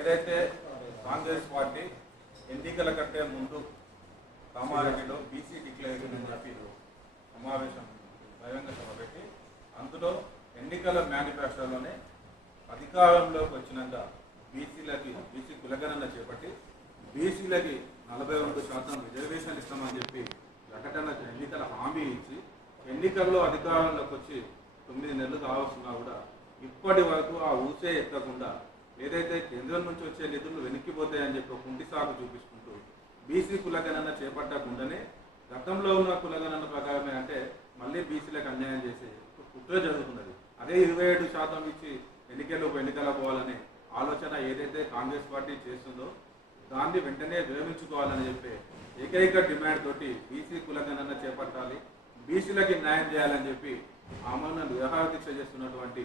ఏదైతే కాంగ్రెస్ పార్టీ ఎన్నికల కంటే ముందు కామారెడ్డిలో బీసీ డిక్లరేషన్ అని చెప్పి సమావేశం బహిరంగ సభ పెట్టి అందులో ఎన్నికల మేనిఫెస్టోలోనే అధికారంలోకి వచ్చినాక బీసీలకి బీసీ కులగణన చేపట్టి బీసీలకి నలభై రెండు శాతం రిజర్వేషన్ ఇస్తామని చెప్పి ప్రకటన ఎన్నికల హామీ ఇచ్చి ఎన్నికల్లో అధికారంలోకి వచ్చి తొమ్మిది నెలలు కావాల్సినా కూడా ఇప్పటి వరకు ఆ ఊసే ఎక్కకుండా ఏదైతే కేంద్రం నుంచి వచ్చే నిధులు వెనక్కిపోతాయని చెప్పి ఒక కుంటి సాగు చూపించుకుంటూ బీసీ కులగణన చేపట్టకుండానే గతంలో ఉన్న కులగణన ప్రకారమే అంటే మళ్ళీ బీసీలకు అన్యాయం చేసి కుట్ర జరుగుతున్నది. అదే ఇరవై ఏడు శాతం ఇచ్చి ఎన్నికల్లో ఎన్నికల పోవాలని ఆలోచన ఏదైతే కాంగ్రెస్ పార్టీ చేస్తుందో దాన్ని వెంటనే విరమించుకోవాలని చెప్పి ఏకైక డిమాండ్ తోటి బీసీ కులగణన చేపట్టాలి బీసీలకి న్యాయం చేయాలని చెప్పి ఆమెను విహార దీక్ష చేస్తున్నటువంటి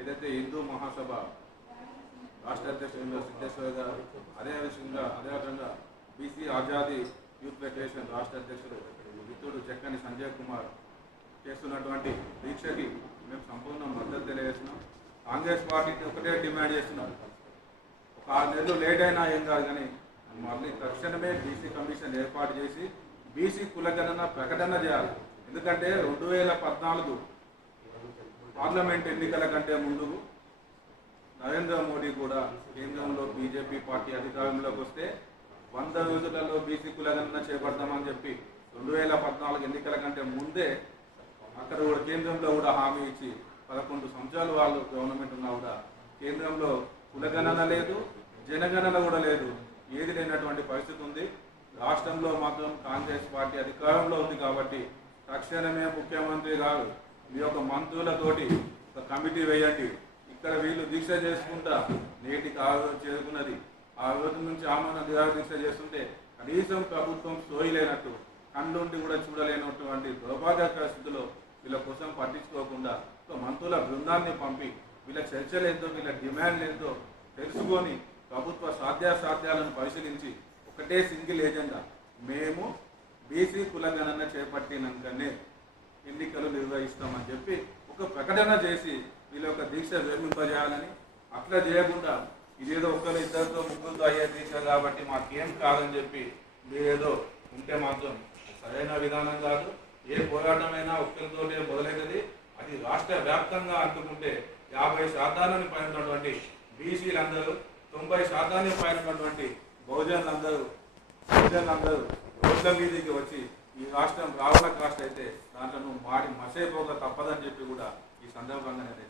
ఏదైతే హిందూ మహాసభ రాష్ట్ర అధ్యక్షుడు సిద్ధేశ్వర గారు అదే విషయంగా అదే రకంగా బీసీ ఆజాదీ యూత్ ఫెడరేషన్ రాష్ట్ర అధ్యక్షుడు మిత్రుడు చెక్కని సంజయ్ కుమార్ చేస్తున్నటువంటి దీక్షకి మేము సంపూర్ణ మద్దతు తెలియజేస్తున్నాం. కాంగ్రెస్ పార్టీకి ఒకటే డిమాండ్ చేస్తున్నారు ఒక ఆరు నెలలు లేట్ అయినా ఏం కాదు కానీ మళ్ళీ తక్షణమే బీసీ కమిషన్ ఏర్పాటు చేసి బీసీ కులగణన ప్రకటన చేయాలి. ఎందుకంటే రెండు వేల పద్నాలుగు పార్లమెంట్ ఎన్నికల కంటే ముందు నరేంద్ర మోడీ కూడా కేంద్రంలో బీజేపీ పార్టీ అధికారంలోకి వస్తే వంద రోజులలో బీసీ కులగణన చేపడతామని చెప్పి రెండు వేల పద్నాలుగు ఎన్నికల కంటే ముందే అక్కడ కూడా కేంద్రంలో కూడా హామీ ఇచ్చి పదకొండు సంవత్సరాలు వాళ్ళు గవర్నమెంట్ ఉన్నా కూడా కేంద్రంలో కులగణన లేదు జనగణన కూడా లేదు. ఏది లేనటువంటి పరిస్థితి ఉంది. రాష్ట్రంలో మాత్రం కాంగ్రెస్ పార్టీ అధికారంలో ఉంది కాబట్టి తక్షణమే ముఖ్యమంత్రి గారు మీ యొక్క మంత్రులతోటి ఒక కమిటీ వేయండి. ఇక్కడ వీళ్ళు దీక్ష చేసుకుంటా నేటికి ఆ రోజు చేరుకున్నది. ఆ రోజు నుంచి ఆమాన నిరాహార దీక్ష చేస్తుంటే కనీసం ప్రభుత్వం సోయలేనట్టు కళ్ళుండి కూడా చూడలేనటువంటి దౌర్భాగ్యకర స్థితిలో వీళ్ళ కోసం పట్టించుకోకుండా ఒక మంత్రుల బృందాన్ని పంపి వీళ్ళ చర్చలు ఏంటో వీళ్ళ డిమాండ్లు ఏంటో తెలుసుకొని ప్రభుత్వ సాధ్యాసాధ్యాలను పరిశీలించి ఒకటే సింగిల్ ఏజెండా. మేము బీసీ కులగణన చేపట్టినాకనే ఎన్నికలు నిర్వహిస్తామని చెప్పి ఒక ప్రకటన చేసి వీళ్ళ యొక్క దీక్ష విరమింపజేయాలని అట్లా చేయకుండా ఇదేదో ఒకరు ఇద్దరితో ముగ్గురితో అయ్యే దీక్ష కాబట్టి మాకేం కాదని చెప్పి మీరేదో ఉంటే మాత్రం సరైన విధానం కాదు. ఏ పోరాటమైనా ఒకరితోనే మొదలైనది. అది రాష్ట్ర వ్యాప్తంగా అంటుకుంటే యాభై శాతాన్ని పైనటువంటి బీసీలందరూ తొంభై శాతానికి పైనటువంటి బహుజనులందరూ బహుజనులందరూ రోడ్ల మీదకి వచ్చి ఈ రాష్ట్రం రావణ కాస్ట్ అయితే దాంట్లో నువ్వు మాడి మసైపోక తప్పదని చెప్పి కూడా ఈ సందర్భంగా నేను